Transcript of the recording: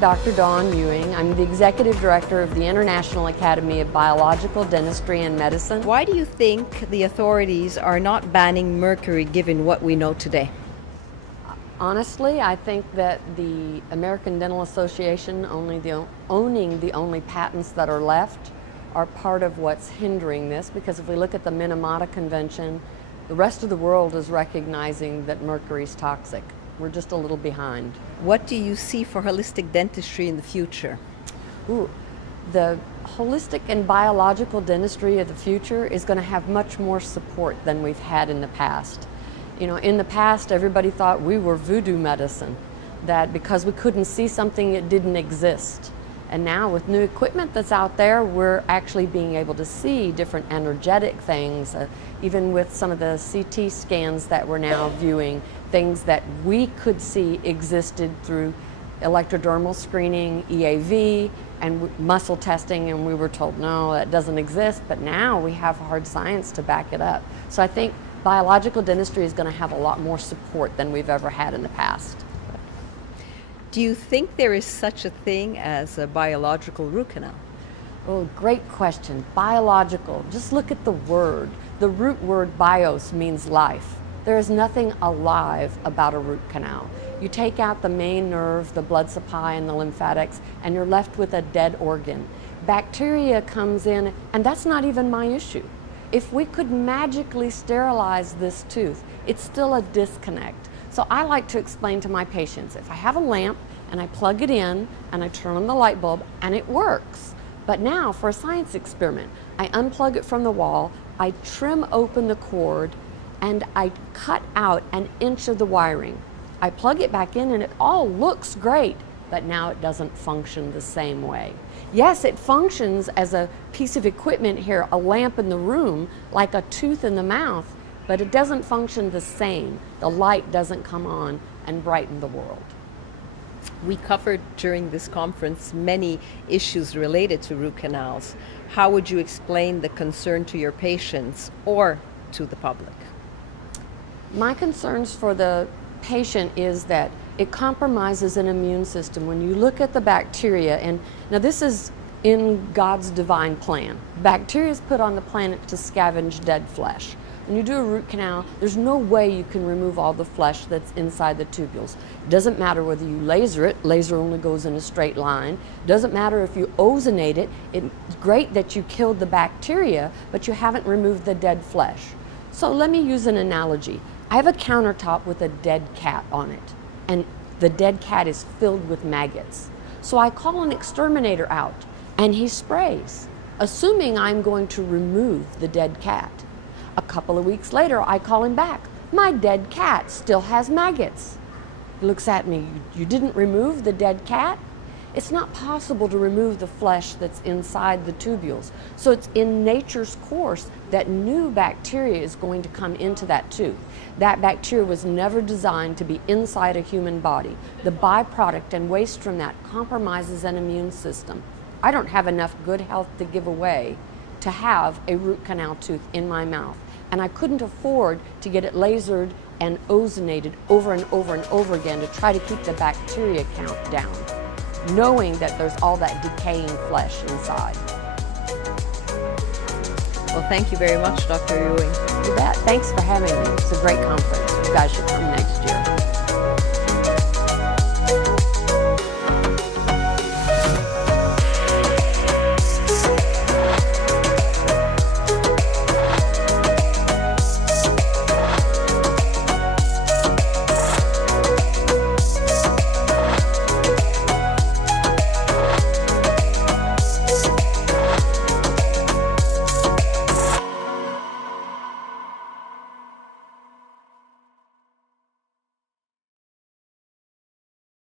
I'm Dr. Dawn Ewing. I'm the Executive Director of the International Academy of Biological Dentistry and Medicine. Why do you think the authorities are not banning mercury given what we know today? Honestly, I think that the American Dental Association owning the only patents that are left are part of what's hindering this, because if we look at the Minamata Convention, the rest of the world is recognizing that mercury is toxic. We're just a little behind. What do you see for holistic dentistry in the future? The holistic and biological dentistry of the future is going to have much more support than we've had in the past. You know, in the past, everybody thought we were voodoo medicine, that because we couldn't see something, it didn't exist. And now with new equipment that's out there, we're actually being able to see different energetic things, even with some of the CT scans that we're now viewing, things that we could see existed through electrodermal screening, EAV, and muscle testing, and we were told, no, that doesn't exist, but now we have hard science to back it up. So I think biological dentistry is going to have a lot more support than we've ever had in the past. Do you think there is such a thing as a biological root canal? Oh, great question. Biological, just look at the word. The root word bios means life. There is nothing alive about a root canal. You take out the main nerve, the blood supply, and the lymphatics, and you're left with a dead organ. Bacteria comes in, and that's not even my issue. If we could magically sterilize this tooth, it's still a disconnect. So I like to explain to my patients, if I have a lamp and I plug it in and I turn on the light bulb and it works. But now for a science experiment, I unplug it from the wall, I trim open the cord, and I cut out an inch of the wiring. I plug it back in and it all looks great, but now it doesn't function the same way. Yes, it functions as a piece of equipment here, a lamp in the room, like a tooth in the mouth, but it doesn't function the same. The light doesn't come on and brighten the world. We covered during this conference many issues related to root canals. How would you explain the concern to your patients or to the public? My concerns for the patient is that it compromises an immune system. When you look at the bacteria, and now this is in God's divine plan. Bacteria is put on the planet to scavenge dead flesh. When you do a root canal, there's no way you can remove all the flesh that's inside the tubules. It doesn't matter whether you laser it, laser only goes in a straight line. It doesn't matter if you ozonate it. It's great that you killed the bacteria, but you haven't removed the dead flesh. So let me use an analogy. I have a countertop with a dead cat on it, and the dead cat is filled with maggots. So I call an exterminator out, and he sprays, assuming I'm going to remove the dead cat. A couple of weeks later, I call him back. My dead cat still has maggots. He looks at me, you didn't remove the dead cat? It's not possible to remove the flesh that's inside the tubules. So it's in nature's course that new bacteria is going to come into that tooth. That bacteria was never designed to be inside a human body. The byproduct and waste from that compromises an immune system. I don't have enough good health to give away to have a root canal tooth in my mouth. And I couldn't afford to get it lasered and ozonated over and over and over again to try to keep the bacteria count down, knowing that there's all that decaying flesh inside. Well, thank you very much, Dr. Ewing. You bet. Thanks for having me. It's a great conference. You guys should come next year.